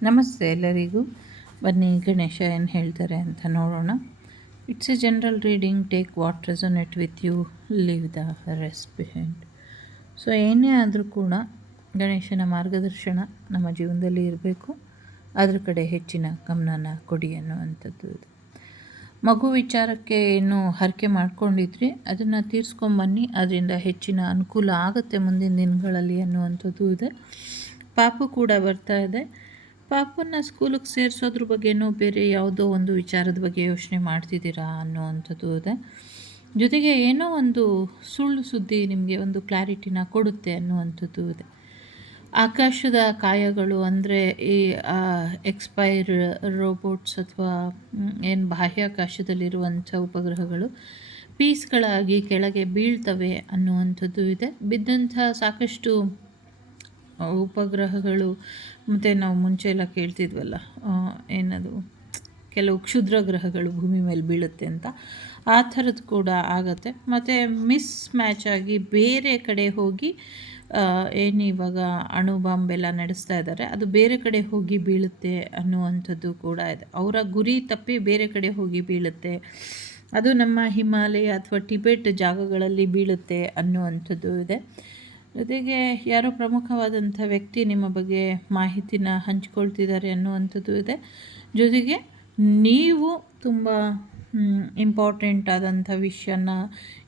ನಮಸ್ತೆ ಎಲ್ಲರಿಗೂ. ಬನ್ನಿ ಗಣೇಶ ಏನು ಹೇಳ್ತಾರೆ ಅಂತ ನೋಡೋಣ. It's a general reading. Take what resonate with you, leave the rest behind. So ಏನೇ ಆದರೂ ಕೂಡ ಗಣೇಶನ ಮಾರ್ಗದರ್ಶನ ನಮ್ಮ ಜೀವನದಲ್ಲಿ ಇರಬೇಕು. ಅದ್ರ ಕಡೆ ಹೆಚ್ಚಿನ ಗಮನನ ಕೊಡಿ ಅನ್ನುವಂಥದ್ದು ಇದು. ಮಗು ವಿಚಾರಕ್ಕೆ ಏನು ಹರಕೆ ಮಾಡ್ಕೊಂಡಿದ್ರಿ ಅದನ್ನು ತೀರಿಸ್ಕೊಂಬನ್ನಿ, ಅದರಿಂದ ಹೆಚ್ಚಿನ ಅನುಕೂಲ ಆಗುತ್ತೆ ಮುಂದಿನ ದಿನಗಳಲ್ಲಿ ಅನ್ನುವಂಥದ್ದು ಇದೆ. ಪಾಪು ಕೂಡ ಬರ್ತಾ ಇದೆ. ಪಾಪನ್ನ ಸ್ಕೂಲಿಗೆ ಸೇರಿಸೋದ್ರ ಬಗ್ಗೆನೂ ಬೇರೆ ಯಾವುದೋ ಒಂದು ವಿಚಾರದ ಬಗ್ಗೆ ಯೋಚನೆ ಮಾಡ್ತಿದ್ದೀರಾ ಅನ್ನುವಂಥದ್ದು ಇದೆ. ಜೊತೆಗೆ ಏನೋ ಒಂದು ಸುಳ್ಳು ಸುದ್ದಿ ನಿಮಗೆ ಒಂದು ಕ್ಲಾರಿಟಿನ ಕೊಡುತ್ತೆ ಅನ್ನುವಂಥದ್ದು ಇದೆ. ಆಕಾಶದ ಕಾಯಗಳು ಅಂದರೆ ಈ ಎಕ್ಸ್ಪೈರ್ ರೋಬೋಟ್ಸ್ ಅಥವಾ ಏನು ಬಾಹ್ಯಾಕಾಶದಲ್ಲಿರುವಂಥ ಉಪಗ್ರಹಗಳು ಪೀಸ್ಗಳಾಗಿ ಕೆಳಗೆ ಬೀಳ್ತವೆ ಅನ್ನುವಂಥದ್ದು ಇದೆ. ಬಿದ್ದಂಥ ಸಾಕಷ್ಟು ಉಪಗ್ರಹಗಳು ಮತ್ತು ನಾವು ಮುಂಚೆ ಎಲ್ಲ ಕೇಳ್ತಿದ್ವಲ್ಲ, ಏನದು ಕೆಲವು ಕ್ಷುದ್ರ ಗ್ರಹಗಳು ಭೂಮಿ ಮೇಲೆ ಬೀಳುತ್ತೆ ಅಂತ, ಆ ಥರದ್ದು ಕೂಡ ಆಗತ್ತೆ. ಮತ್ತು ಮಿಸ್ ಮ್ಯಾಚ್ ಆಗಿ ಬೇರೆ ಕಡೆ ಹೋಗಿ ಏನು ಇವಾಗ ಅಣು ಬಾಂಬೆಲ್ಲ ನಡೆಸ್ತಾ ಇದ್ದಾರೆ, ಅದು ಬೇರೆ ಕಡೆ ಹೋಗಿ ಬೀಳುತ್ತೆ ಅನ್ನುವಂಥದ್ದು ಕೂಡ ಇದೆ. ಅವರ ಗುರಿ ತಪ್ಪಿ ಬೇರೆ ಕಡೆ ಹೋಗಿ ಬೀಳುತ್ತೆ, ಅದು ನಮ್ಮ ಹಿಮಾಲಯ ಅಥವಾ ಟಿಬೆಟ್ ಜಾಗಗಳಲ್ಲಿ ಬೀಳುತ್ತೆ ಅನ್ನುವಂಥದ್ದು ಇದೆ. ಜೊತೆಗೆ ಯಾರೋ ಪ್ರಮುಖವಾದಂಥ ವ್ಯಕ್ತಿ ನಿಮ್ಮ ಬಗ್ಗೆ ಮಾಹಿತಿನ ಹಂಚ್ಕೊಳ್ತಿದ್ದಾರೆ ಅನ್ನುವಂಥದ್ದು ಇದೆ. ಜೊತೆಗೆ ನೀವು ತುಂಬ ಇಂಪಾರ್ಟೆಂಟ್ ಆದಂಥ ವಿಷಯನ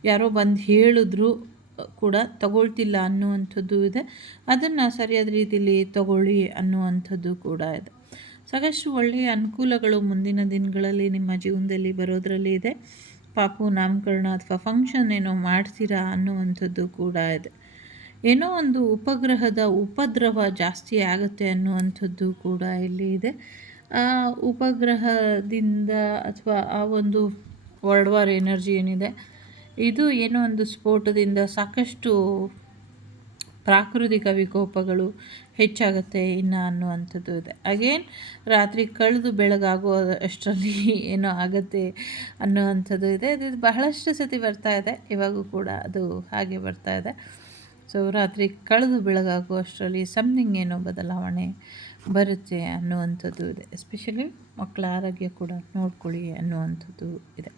ಯಾರೋ ಬಂದು ಹೇಳಿದ್ರು ಕೂಡ ತಗೊಳ್ತಿಲ್ಲ ಅನ್ನುವಂಥದ್ದು ಇದೆ. ಅದನ್ನು ಸರಿಯಾದ ರೀತಿಯಲ್ಲಿ ತಗೊಳ್ಳಿ ಅನ್ನುವಂಥದ್ದು ಕೂಡ ಇದೆ. ಸಾಕಷ್ಟು ಒಳ್ಳೆಯ ಅನುಕೂಲಗಳು ಮುಂದಿನ ದಿನಗಳಲ್ಲಿ ನಿಮ್ಮ ಜೀವನದಲ್ಲಿ ಬರೋದರಲ್ಲಿ ಇದೆ. ಪಾಪು ನಾಮಕರಣ ಅಥವಾ ಫಂಕ್ಷನ್ ಏನೋ ಮಾಡ್ತೀರಾ ಅನ್ನುವಂಥದ್ದು ಕೂಡ ಇದೆ. ಏನೋ ಒಂದು ಉಪಗ್ರಹದ ಉಪದ್ರವ ಜಾಸ್ತಿ ಆಗುತ್ತೆ ಅನ್ನುವಂಥದ್ದು ಕೂಡ ಇಲ್ಲಿ ಇದೆ. ಆ ಉಪಗ್ರಹದಿಂದ ಅಥವಾ ಆ ಒಂದು ವರ್ಲ್ಡ್ ವಾರ್ ಎನರ್ಜಿ ಏನಿದೆ, ಇದು ಏನೋ ಒಂದು ಸ್ಫೋಟದಿಂದ ಸಾಕಷ್ಟು ಪ್ರಾಕೃತಿಕ ವಿಕೋಪಗಳು ಹೆಚ್ಚಾಗುತ್ತೆ ಇನ್ನು ಅನ್ನುವಂಥದ್ದು ಇದೆ. ಅಗೇನ್ ರಾತ್ರಿ ಕಳೆದು ಬೆಳಗಾಗೋ ಅಷ್ಟರಲ್ಲಿ ಏನೋ ಆಗುತ್ತೆ ಅನ್ನುವಂಥದ್ದು ಇದೆ. ಇದು ಬಹಳಷ್ಟು ಸತಿ ಬರ್ತಾ ಇದೆ, ಇವಾಗೂ ಕೂಡ ಅದು ಹಾಗೆ ಬರ್ತಾ ಇದೆ. ಸೊ ರಾತ್ರಿ ಕಳೆದು ಬೆಳಗಾಗೋ ಅಷ್ಟರಲ್ಲಿ ಸಮ್ಥಿಂಗ್ ಏನೋ ಬದಲಾವಣೆ ಬರುತ್ತೆ ಅನ್ನುವಂಥದ್ದು ಇದೆ. ಎಸ್ಪೆಷಲಿ ಮಕ್ಕಳ ಆರೋಗ್ಯ ಕೂಡ ನೋಡ್ಕೊಳ್ಳಿ ಅನ್ನುವಂಥದ್ದು ಇದೆ.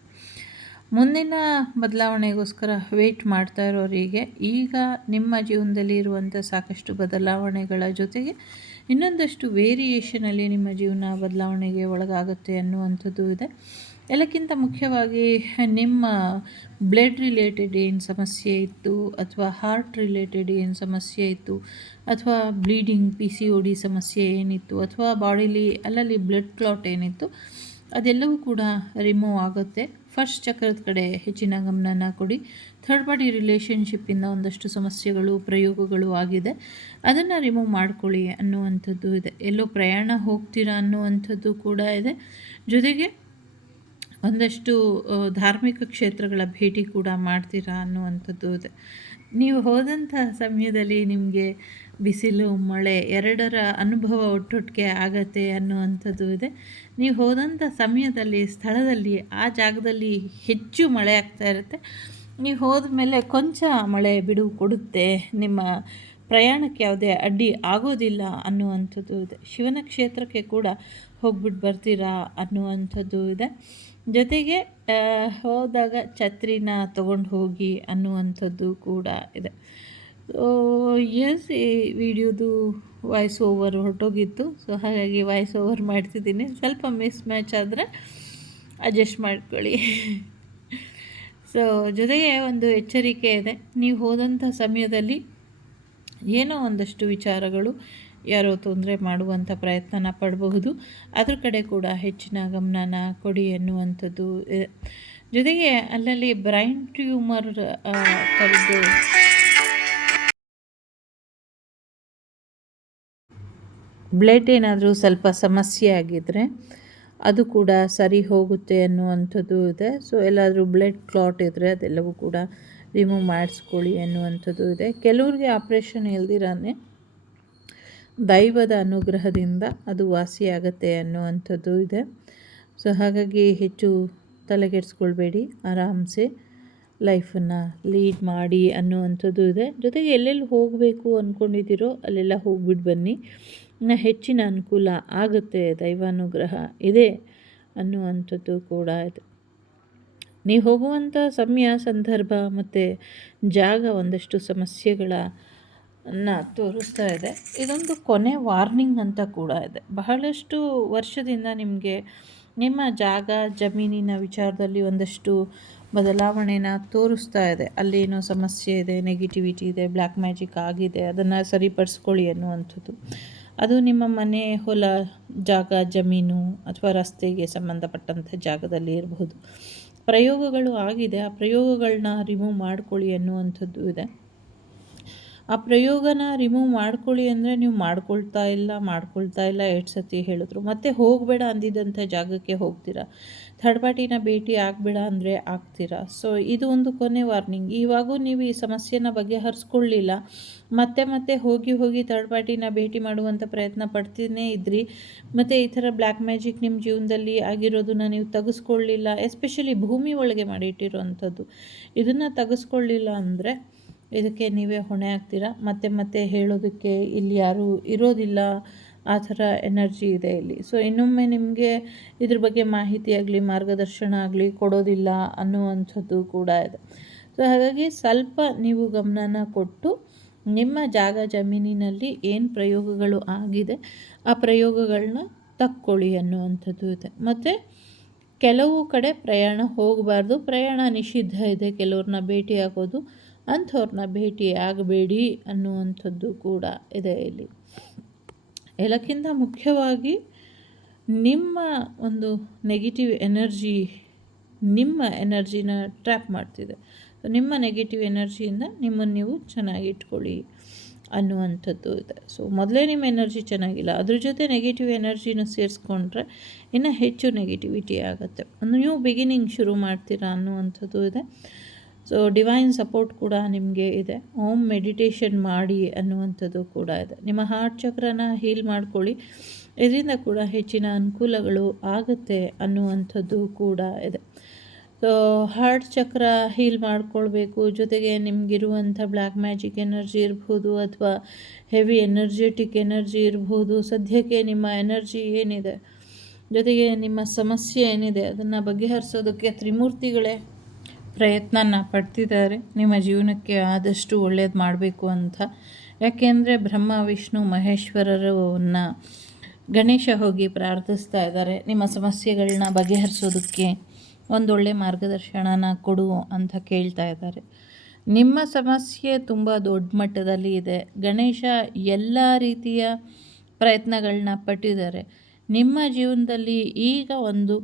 ಮುಂದಿನ ಬದಲಾವಣೆಗೋಸ್ಕರ ವೆಯ್ಟ್ ಮಾಡ್ತಾ ಇರೋರಿಗೆ ಈಗ ನಿಮ್ಮ ಜೀವನದಲ್ಲಿ ಇರುವಂಥ ಸಾಕಷ್ಟು ಬದಲಾವಣೆಗಳ ಜೊತೆಗೆ ಇನ್ನೊಂದಷ್ಟು ವೇರಿಯೇಷನಲ್ಲಿ ನಿಮ್ಮ ಜೀವನ ಬದಲಾವಣೆಗೆ ಒಳಗಾಗುತ್ತೆ ಅನ್ನುವಂಥದ್ದು ಇದೆ. ಎಲ್ಲಕ್ಕಿಂತ ಮುಖ್ಯವಾಗಿ ನಿಮ್ಮ ಬ್ಲಡ್ ರಿಲೇಟೆಡ್ ಏನು ಸಮಸ್ಯೆ ಇತ್ತು ಅಥವಾ ಹಾರ್ಟ್ ರಿಲೇಟೆಡ್ ಏನು ಸಮಸ್ಯೆ ಇತ್ತು ಅಥವಾ ಬ್ಲೀಡಿಂಗ್ PCOD ಸಮಸ್ಯೆ ಏನಿತ್ತು ಅಥವಾ ಬಾಡಿಲಿ ಅಲ್ಲಲ್ಲಿ ಬ್ಲಡ್ ಕ್ಲಾಟ್ ಏನಿತ್ತು, ಅದೆಲ್ಲವೂ ಕೂಡ ರಿಮೂವ್ ಆಗುತ್ತೆ. ಫಸ್ಟ್ ಚಕ್ರದ ಕಡೆ ಹೆಚ್ಚಿನ ಗಮನನ ಕೊಡಿ. ಥರ್ಡ್ ಪಾರ್ಟಿ ರಿಲೇಷನ್ಶಿಪ್ಪಿಂದ ಒಂದಷ್ಟು ಸಮಸ್ಯೆಗಳು ಪ್ರಯೋಗಗಳು ಆಗಿದೆ, ಅದನ್ನು ರಿಮೂವ್ ಮಾಡ್ಕೊಳ್ಳಿ ಅನ್ನುವಂಥದ್ದು ಇದೆ. ಎಲ್ಲೋ ಪ್ರಯಾಣ ಹೋಗ್ತೀರಾ ಅನ್ನುವಂಥದ್ದು ಕೂಡ ಇದೆ. ಜೊತೆಗೆ ಒಂದಷ್ಟು ಧಾರ್ಮಿಕ ಕ್ಷೇತ್ರಗಳ ಭೇಟಿ ಕೂಡ ಮಾಡ್ತೀರಾ ಅನ್ನುವಂಥದ್ದು ಇದೆ. ನೀವು ಹೋದಂಥ ಸಮಯದಲ್ಲಿ ನಿಮಗೆ ಬಿಸಿಲು ಮಳೆ ಎರಡರ ಅನುಭವ ಒಟ್ಟೊಟ್ಟಿಗೆ ಆಗತ್ತೆ ಅನ್ನುವಂಥದ್ದು ಇದೆ. ನೀವು ಹೋದಂಥ ಸಮಯದಲ್ಲಿ ಸ್ಥಳದಲ್ಲಿ ಆ ಜಾಗದಲ್ಲಿ ಹೆಚ್ಚು ಮಳೆ ಆಗ್ತಾ ಇರುತ್ತೆ. ನೀವು ಹೋದ ಮೇಲೆ ಕೊಂಚ ಮಳೆ ಬಿಡುವು ಕೊಡುತ್ತೆ, ನಿಮ್ಮ ಪ್ರಯಾಣಕ್ಕೆ ಯಾವುದೇ ಅಡ್ಡಿ ಆಗೋದಿಲ್ಲ ಅನ್ನುವಂಥದ್ದು ಇದೆ. ಶಿವನ ಕ್ಷೇತ್ರಕ್ಕೆ ಕೂಡ ಹೋಗ್ಬಿಟ್ಟು ಬರ್ತೀರಾ ಅನ್ನುವಂಥದ್ದು ಇದೆ. ಜೊತೆಗೆ ಹೋದಾಗ ಛತ್ರಿನ ತೊಗೊಂಡು ಹೋಗಿ ಅನ್ನುವಂಥದ್ದು ಕೂಡ ಇದೆ. ಎಸ್, ಈ ವಿಡಿಯೋದು ವಾಯ್ಸ್ ಓವರ್ ಹೊರಟೋಗಿತ್ತು, ಸೊ ಹಾಗಾಗಿ ವಾಯ್ಸ್ ಓವರ್ ಮಾಡ್ತಿದ್ದೀನಿ. ಸ್ವಲ್ಪ ಮಿಸ್ ಮ್ಯಾಚ್ ಆದರೆ ಅಡ್ಜಸ್ಟ್ ಮಾಡ್ಕೊಳ್ಳಿ. ಸೊ ಜೊತೆಗೆ ಒಂದು ಎಚ್ಚರಿಕೆ ಇದೆ, ನೀವು ಹೋದಂಥ ಸಮಯದಲ್ಲಿ ಏನೋ ಒಂದಷ್ಟು ವಿಚಾರಗಳು ಯಾರೋ ತೊಂದರೆ ಮಾಡುವಂಥ ಪ್ರಯತ್ನನ ಪಡಬಹುದು, ಅದ್ರ ಕಡೆ ಕೂಡ ಹೆಚ್ಚಿನ ಗಮನನ ಕೊಡಿ ಅನ್ನುವಂಥದ್ದು ಇದೆ. ಜೊತೆಗೆ ಅಲ್ಲಲ್ಲಿ ಬ್ರೈನ್ ಟ್ಯೂಮರ್ ಥರದ್ದು ಬ್ಲಡ್ ಏನಾದರೂ ಸ್ವಲ್ಪ ಸಮಸ್ಯೆ ಆಗಿದ್ದರೆ ಅದು ಕೂಡ ಸರಿ ಹೋಗುತ್ತೆ ಅನ್ನುವಂಥದ್ದು ಇದೆ. ಸೊ ಎಲ್ಲಾದರೂ ಬ್ಲಡ್ ಕ್ಲಾಟ್ ಇದ್ದರೆ ಅದೆಲ್ಲವೂ ಕೂಡ ರಿಮೂವ್ ಮಾಡಿಸ್ಕೊಳ್ಳಿ ಅನ್ನುವಂಥದ್ದು ಇದೆ. ಕೆಲವ್ರಿಗೆ ಆಪ್ರೇಷನ್ ಇಲ್ದಿರಾನೆ ದೈವದ ಅನುಗ್ರಹದಿಂದ ಅದು ವಾಸಿಯಾಗತ್ತೆ ಅನ್ನುವಂಥದ್ದು ಇದೆ. ಸೊ ಹಾಗಾಗಿ ಹೆಚ್ಚು ತಲೆಗೆಡಿಸ್ಕೊಳ್ಬೇಡಿ, ಆರಾಮ್ಸೆ ಲೈಫನ್ನು ಲೀಡ್ ಮಾಡಿ ಅನ್ನುವಂಥದ್ದು ಇದೆ. ಜೊತೆಗೆ ಎಲ್ಲೆಲ್ಲಿ ಹೋಗಬೇಕು ಅಂದ್ಕೊಂಡಿದ್ದೀರೋ ಅಲ್ಲೆಲ್ಲ ಹೋಗ್ಬಿಟ್ಟು ಬನ್ನಿ. ಹೆಚ್ಚಿನ ಅನುಕೂಲ ಆಗುತ್ತೆ, ದೈವಾನುಗ್ರಹ ಇದೆ ಅನ್ನುವಂಥದ್ದು ಕೂಡ ಇದೆ. ನೀವು ಹೋಗುವಂಥ ಸಮಯ, ಸಂದರ್ಭ ಮತ್ತು ಜಾಗ ಒಂದಷ್ಟು ಸಮಸ್ಯೆಗಳನ್ನು ತೋರಿಸ್ತಾ ಇದೆ. ಇದೊಂದು ಕೊನೆ ವಾರ್ನಿಂಗ್ ಅಂತ ಕೂಡ ಇದೆ. ಬಹಳಷ್ಟು ವರ್ಷದಿಂದ ನಿಮಗೆ ನಿಮ್ಮ ಜಾಗ ಜಮೀನಿನ ವಿಚಾರದಲ್ಲಿ ಒಂದಷ್ಟು ಬದಲಾವಣೆನ ತೋರಿಸ್ತಾ ಇದೆ. ಅಲ್ಲಿ ಏನೋ ಸಮಸ್ಯೆ ಇದೆ, ನೆಗೆಟಿವಿಟಿ ಇದೆ, ಬ್ಲ್ಯಾಕ್ ಮ್ಯಾಜಿಕ್ ಆಗಿದೆ, ಅದನ್ನು ಸರಿಪಡಿಸ್ಕೊಳ್ಳಿ ಅನ್ನುವಂಥದ್ದು. ಅದು ನಿಮ್ಮ ಮನೆ, ಹೊಲ, ಜಾಗ, ಜಮೀನು ಅಥವಾ ರಸ್ತೆಗೆ ಸಂಬಂಧಪಟ್ಟಂಥ ಜಾಗದಲ್ಲಿ ಇರಬಹುದು. ಪ್ರಯೋಗಗಳು ಆಗಿದೆ, ಆ ಪ್ರಯೋಗಗಳನ್ನ ರಿಮೂವ್ ಮಾಡ್ಕೊಳ್ಳಿ ಅನ್ನುವಂಥದ್ದು ಇದೆ. ಆ ಪ್ರಯೋಗನ ರಿಮೂವ್ ಮಾಡ್ಕೊಳ್ಳಿ ಅಂದರೆ ನೀವು ಮಾಡ್ಕೊಳ್ತಾ ಇಲ್ಲ 2 ಸತಿ ಹೇಳಿದ್ರು. ಮತ್ತೆ ಹೋಗಬೇಡ ಅಂದಿದ್ದಂಥ ಜಾಗಕ್ಕೆ ಹೋಗ್ತೀರಾ. ಥರ್ಡ್ ಪಾರ್ಟಿನ ಭೇಟಿ ಆಗಬೇಡ ಅಂದರೆ ಆಗ್ತೀರಾ. ಸೊ ಇದು ಒಂದು ಕೊನೆ ವಾರ್ನಿಂಗ್. ಇವಾಗೂ ನೀವು ಈ ಸಮಸ್ಯೆನ ಬಗೆಹರಿಸ್ಕೊಳ್ಳಿಲ್ಲ, ಮತ್ತೆ ಹೋಗಿ ಥರ್ಡ್ ಪಾರ್ಟಿನ ಭೇಟಿ ಮಾಡುವಂಥ ಪ್ರಯತ್ನ ಪಡ್ತಾನೇ ಇದ್ರಿ. ಮತ್ತು ಈ ಥರ ಬ್ಲ್ಯಾಕ್ ಮ್ಯಾಜಿಕ್ ನಿಮ್ಮ ಜೀವನದಲ್ಲಿ ಆಗಿರೋದನ್ನ ನೀವು ತೆಗೆಸ್ಕೊಳ್ಳಿಲ್ಲ, ಎಸ್ಪೆಷಲಿ ಭೂಮಿ ಒಳಗೆ ಮಾಡಿಟ್ಟಿರೋವಂಥದ್ದು. ಇದನ್ನು ತೆಗೆಸ್ಕೊಳ್ಳಿಲ್ಲ ಅಂದರೆ ಇದಕ್ಕೆ ನೀವೇ ಹೊಣೆ ಆಗ್ತೀರಾ. ಮತ್ತೆ ಹೇಳೋದಕ್ಕೆ ಇಲ್ಲಿ ಯಾರೂ ಇರೋದಿಲ್ಲ, ಆ ಥರ ಎನರ್ಜಿ ಇದೆ ಇಲ್ಲಿ. ಸೊ ಇನ್ನೊಮ್ಮೆ ನಿಮಗೆ ಇದ್ರ ಬಗ್ಗೆ ಮಾಹಿತಿ ಆಗಲಿ, ಮಾರ್ಗದರ್ಶನ ಆಗಲಿ ಕೊಡೋದಿಲ್ಲ ಅನ್ನುವಂಥದ್ದು ಕೂಡ ಇದೆ. ಸೊ ಹಾಗಾಗಿ ಸ್ವಲ್ಪ ನೀವು ಗಮನನ ಕೊಟ್ಟು ನಿಮ್ಮ ಜಾಗ ಜಮೀನಿನಲ್ಲಿ ಏನು ಪ್ರಯೋಗಗಳು ಆಗಿದೆ ಆ ಪ್ರಯೋಗಗಳನ್ನ ತಕ್ಕೊಳ್ಳಿ ಅನ್ನುವಂಥದ್ದು ಇದೆ. ಮತ್ತು ಕೆಲವು ಕಡೆ ಪ್ರಯಾಣ ಹೋಗಬಾರ್ದು, ಪ್ರಯಾಣ ನಿಷಿದ್ಧ ಇದೆ. ಕೆಲವ್ರನ್ನ ಭೇಟಿ ಆಗೋದು, ಅಂಥವ್ರನ್ನ ಭೇಟಿ ಆಗಬೇಡಿ ಅನ್ನುವಂಥದ್ದು ಕೂಡ ಇದೆ ಇಲ್ಲಿ. ಎಲ್ಲಕ್ಕಿಂತ ಮುಖ್ಯವಾಗಿ ನಿಮ್ಮ ಒಂದು ನೆಗೆಟಿವ್ ಎನರ್ಜಿ ನಿಮ್ಮ ಎನರ್ಜಿನ ಟ್ರ್ಯಾಪ್ ಮಾಡ್ತಿದೆ. ನಿಮ್ಮ ನೆಗೆಟಿವ್ ಎನರ್ಜಿಯಿಂದ ನಿಮ್ಮನ್ನು ನೀವು ಚೆನ್ನಾಗಿ ಇಟ್ಕೊಳ್ಳಿ ಅನ್ನುವಂಥದ್ದು ಇದೆ. ಸೊ ಮೊದಲೇ ನಿಮ್ಮ ಎನರ್ಜಿ ಚೆನ್ನಾಗಿಲ್ಲ, ಅದ್ರ ಜೊತೆ ನೆಗೆಟಿವ್ ಎನರ್ಜಿನ ಸೇರಿಸ್ಕೊಂಡ್ರೆ ಇನ್ನೂ ಹೆಚ್ಚು ನೆಗೆಟಿವಿಟಿ ಆಗುತ್ತೆ. ಒಂದು ನ್ಯೂ ಬಿಗಿನಿಂಗ್ ಶುರು ಮಾಡ್ತೀರಾ ಅನ್ನುವಂಥದ್ದು ಇದೆ. ಸೊ ಡಿವೈನ್ ಸಪೋರ್ಟ್ ಕೂಡ ನಿಮಗೆ ಇದೆ. ಓಮ್ ಮೆಡಿಟೇಷನ್ ಮಾಡಿ ಅನ್ನುವಂಥದ್ದು ಕೂಡ ಇದೆ. ನಿಮ್ಮ ಹಾರ್ಟ್ ಚಕ್ರನ ಹೀಲ್ ಮಾಡ್ಕೊಳ್ಳಿ, ಇದರಿಂದ ಕೂಡ ಹೆಚ್ಚಿನ ಅನುಕೂಲಗಳು ಆಗುತ್ತೆ ಅನ್ನುವಂಥದ್ದು ಕೂಡ ಇದೆ. ಸೊ ಹಾರ್ಟ್ ಚಕ್ರ ಹೀಲ್ ಮಾಡ್ಕೊಳ್ಬೇಕು, ಜೊತೆಗೆ ನಿಮಗಿರುವಂಥ ಬ್ಲ್ಯಾಕ್ ಮ್ಯಾಜಿಕ್ ಎನರ್ಜಿ ಇರ್ಬೋದು ಅಥವಾ ಹೆವಿ ಎನರ್ಜೆಟಿಕ್ ಎನರ್ಜಿ ಇರ್ಬೋದು, ಸದ್ಯಕ್ಕೆ ನಿಮ್ಮ ಎನರ್ಜಿ ಏನಿದೆ, ಜೊತೆಗೆ ನಿಮ್ಮ ಸಮಸ್ಯೆ ಏನಿದೆ ಅದನ್ನು ಬಗೆಹರಿಸೋದಕ್ಕೆ ತ್ರಿಮೂರ್ತಿಗಳೇ ಪ್ರಯತ್ನನ ಪಡ್ತಿದ್ದಾರೆ ನಿಮ್ಮ ಜೀವನಕ್ಕೆ ಆದಷ್ಟು ಒಳ್ಳೇದು ಮಾಡಬೇಕು ಅಂತ. ಯಾಕೆಂದರೆ ಬ್ರಹ್ಮ ವಿಷ್ಣು ಮಹೇಶ್ವರರನ್ನ ಗಣೇಶ ಹೋಗಿ ಪ್ರಾರ್ಥಿಸ್ತಾ ಇದ್ದಾರೆ, ನಿಮ್ಮ ಸಮಸ್ಯೆಗಳನ್ನ ಬಗೆಹರಿಸೋದಕ್ಕೆ ಒಂದೊಳ್ಳೆ ಮಾರ್ಗದರ್ಶನನ ಕೊಡು ಅಂತ ಕೇಳ್ತಾ ಇದ್ದಾರೆ. ನಿಮ್ಮ ಸಮಸ್ಯೆ ತುಂಬ ದೊಡ್ಡ ಮಟ್ಟದಲ್ಲಿ ಇದೆ. ಗಣೇಶ ಎಲ್ಲ ರೀತಿಯ ಪ್ರಯತ್ನಗಳನ್ನ ಪಟ್ಟಿದ್ದಾರೆ. ನಿಮ್ಮ ಜೀವನದಲ್ಲಿ ಈಗ ಒಂದು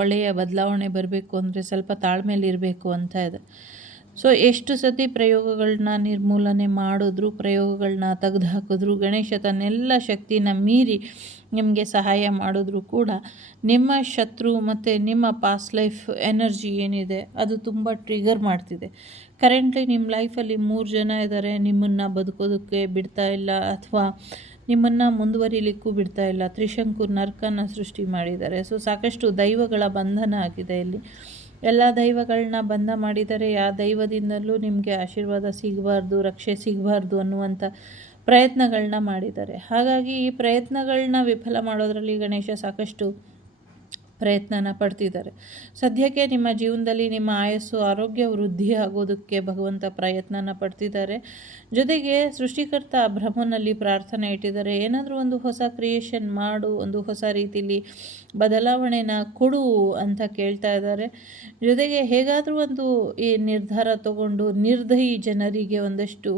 ಒಳ್ಳೆಯ ಬದಲಾವಣೆ ಬರಬೇಕು ಅಂದರೆ ಸ್ವಲ್ಪ ತಾಳ್ಮೆಯಲ್ಲಿರಬೇಕು ಅಂತ ಇದೆ. ಸೊ ಎಷ್ಟು ಸತಿ ಪ್ರಯೋಗಗಳನ್ನ ನಿರ್ಮೂಲನೆ ಮಾಡಿದ್ರು, ಪ್ರಯೋಗಗಳನ್ನ ತೆಗೆದುಹಾಕಿದ್ರು, ಗಣೇಶ ತನ್ನೆಲ್ಲ ಶಕ್ತಿನ ಮೀರಿ ನಿಮಗೆ ಸಹಾಯ ಮಾಡಿದ್ರು ಕೂಡ ನಿಮ್ಮ ಶತ್ರು ಮತ್ತು ನಿಮ್ಮ ಪಾಸ್ಟ್ ಲೈಫ್ ಎನರ್ಜಿ ಏನಿದೆ ಅದು ತುಂಬ ಟ್ರಿಗರ್ ಮಾಡ್ತಿದೆ. ಕರೆಂಟ್ಲಿ ನಿಮ್ಮ ಲೈಫಲ್ಲಿ 3 ಜನ ಇದ್ದಾರೆ, ನಿಮ್ಮನ್ನು ಬದುಕೋದಕ್ಕೆ ಬಿಡ್ತಾ ಇಲ್ಲ ಅಥವಾ ನಿಮ್ಮನ್ನು ಮುಂದುವರಿಲಿಕ್ಕೂ ಬಿಡ್ತಾ ಇಲ್ಲ. ತ್ರಿಶಂಕು ನರ್ಕನ ಸೃಷ್ಟಿ ಮಾಡಿದ್ದಾರೆ. ಸೊ ಸಾಕಷ್ಟು ದೈವಗಳ ಬಂಧನ ಆಗಿದೆ ಇಲ್ಲಿ. ಎಲ್ಲ ದೈವಗಳನ್ನ ಬಂಧ ಮಾಡಿದರೆ ಯಾವ ದೈವದಿಂದಲೂ ನಿಮಗೆ ಆಶೀರ್ವಾದ ಸಿಗಬಾರ್ದು, ರಕ್ಷೆ ಸಿಗಬಾರ್ದು ಅನ್ನುವಂಥ ಪ್ರಯತ್ನಗಳನ್ನ ಮಾಡಿದ್ದಾರೆ. ಹಾಗಾಗಿ ಈ ಪ್ರಯತ್ನಗಳನ್ನ ವಿಫಲ ಮಾಡೋದರಲ್ಲಿ ಗಣೇಶ ಸಾಕಷ್ಟು ಪ್ರಯತ್ನನ ಪಡ್ತಿದ್ದಾರೆ. ಸದ್ಯಕ್ಕೆ ನಿಮ್ಮ ಜೀವನದಲ್ಲಿ ನಿಮ್ಮ ಆಯಸ್ಸು ಆರೋಗ್ಯ ವೃದ್ಧಿ ಆಗೋದಕ್ಕೆ ಭಗವಂತ ಪ್ರಯತ್ನನ ಪಡ್ತಿದ್ದಾರೆ. ಜೊತೆಗೆ ಸೃಷ್ಟಿಕರ್ತ ಬ್ರಹ್ಮನಲ್ಲಿ ಪ್ರಾರ್ಥನೆ ಇಟ್ಟಿದ್ದಾರೆ, ಏನಾದರೂ ಒಂದು ಹೊಸ ಕ್ರಿಯೇಷನ್ ಮಾಡು, ಒಂದು ಹೊಸ ರೀತಿಯಲ್ಲಿ ಬದಲಾವಣೆನ ಕೊಡು ಅಂತ ಕೇಳ್ತಾ ಇದ್ದಾರೆ. ಜೊತೆಗೆ ಹೇಗಾದರೂ ಒಂದು ಈ ನಿರ್ಧಾರ ತಗೊಂಡು ನಿರ್ದಯಿ ಜನರಿಗೆ ಒಂದಷ್ಟು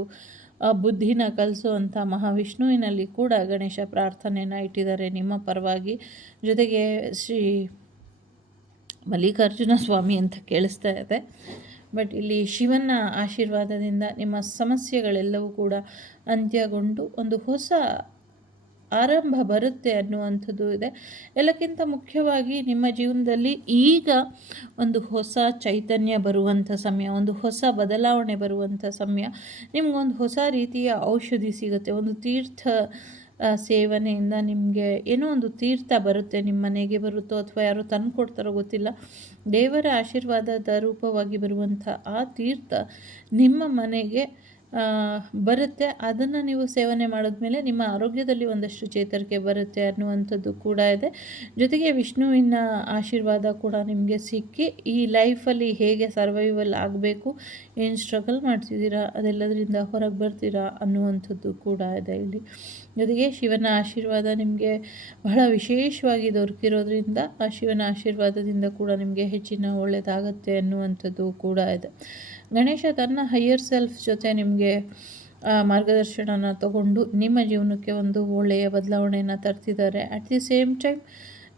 ಬುದ್ಧಿನ ಕಲಿಸುವಂಥ ಮಹಾವಿಷ್ಣುವಿನಲ್ಲಿ ಕೂಡ ಗಣೇಶ ಪ್ರಾರ್ಥನೆಯನ್ನು ಇಟ್ಟಿದ್ದಾರೆ ನಿಮ್ಮ ಪರವಾಗಿ. ಜೊತೆಗೆ ಶ್ರೀ ಮಲ್ಲಿಕಾರ್ಜುನ ಸ್ವಾಮಿ ಅಂತ ಕೇಳಿಸ್ತಾ ಇದೆ, ಬಟ್ ಇಲ್ಲಿ ಶಿವನ ಆಶೀರ್ವಾದದಿಂದ ನಿಮ್ಮ ಸಮಸ್ಯೆಗಳೆಲ್ಲವೂ ಕೂಡ ಅಂತ್ಯಗೊಂಡು ಒಂದು ಹೊಸ ಆರಂಭ ಬರುತ್ತೆ ಅನ್ನುವಂಥದ್ದು ಇದೆ. ಎಲ್ಲಕ್ಕಿಂತ ಮುಖ್ಯವಾಗಿ ನಿಮ್ಮ ಜೀವನದಲ್ಲಿ ಈಗ ಒಂದು ಹೊಸ ಚೈತನ್ಯ ಬರುವಂಥ ಸಮಯ, ಒಂದು ಹೊಸ ಬದಲಾವಣೆ ಬರುವಂಥ ಸಮಯ. ನಿಮಗೊಂದು ಹೊಸ ರೀತಿಯ ಔಷಧಿ ಸಿಗುತ್ತೆ. ಒಂದು ತೀರ್ಥ ಸೇವನೆಯಿಂದ ನಿಮಗೆ ಏನೋ ಒಂದು ತೀರ್ಥ ಬರುತ್ತೆ, ನಿಮ್ಮ ಮನೆಗೆ ಬರುತ್ತೋ ಅಥವಾ ಯಾರೋ ತಂದು ಕೊಡ್ತಾರೋ ಗೊತ್ತಿಲ್ಲ. ದೇವರ ಆಶೀರ್ವಾದದ ರೂಪವಾಗಿ ಬರುವಂಥ ಆ ತೀರ್ಥ ನಿಮ್ಮ ಮನೆಗೆ ಬರುತ್ತೆ. ಅದನ್ನು ನೀವು ಸೇವನೆ ಮಾಡಿದ್ಮೇಲೆ ನಿಮ್ಮ ಆರೋಗ್ಯದಲ್ಲಿ ಒಂದಷ್ಟು ಚೇತರಿಕೆ ಬರುತ್ತೆ ಅನ್ನುವಂಥದ್ದು ಕೂಡ ಇದೆ. ಜೊತೆಗೆ ವಿಷ್ಣುವಿನ ಆಶೀರ್ವಾದ ಕೂಡ ನಿಮಗೆ ಸಿಕ್ಕಿ ಈ ಲೈಫಲ್ಲಿ ಹೇಗೆ ಸರ್ವೈವಲ್ ಆಗಬೇಕು, ಏನು ಸ್ಟ್ರಗಲ್ ಮಾಡ್ತಿದ್ದೀರಾ ಅದೆಲ್ಲದರಿಂದ ಹೊರಗೆ ಬರ್ತೀರಾ ಅನ್ನುವಂಥದ್ದು ಕೂಡ ಇದೆ ಇಲ್ಲಿ. ಜೊತೆಗೆ ಶಿವನ ಆಶೀರ್ವಾದ ನಿಮಗೆ ಬಹಳ ವಿಶೇಷವಾಗಿ ದೊರಕಿರೋದ್ರಿಂದ ಆ ಶಿವನ ಆಶೀರ್ವಾದದಿಂದ ಕೂಡ ನಿಮಗೆ ಹೆಚ್ಚಿನ ಒಳ್ಳೆಯದಾಗತ್ತೆ ಅನ್ನುವಂಥದ್ದು ಕೂಡ ಇದೆ. ಗಣೇಶ ತನ್ನ ಹೈಯರ್ ಸೆಲ್ಫ್ ಜೊತೆ ನಿಮಗೆ ಮಾರ್ಗದರ್ಶನನ ತಗೊಂಡು ನಿಮ್ಮ ಜೀವನಕ್ಕೆ ಒಂದು ಒಳ್ಳೆಯ ಬದಲಾವಣೆಯನ್ನು ತರ್ತಿದ್ದಾರೆ. ಅಟ್ ದಿ ಸೇಮ್ ಟೈಮ್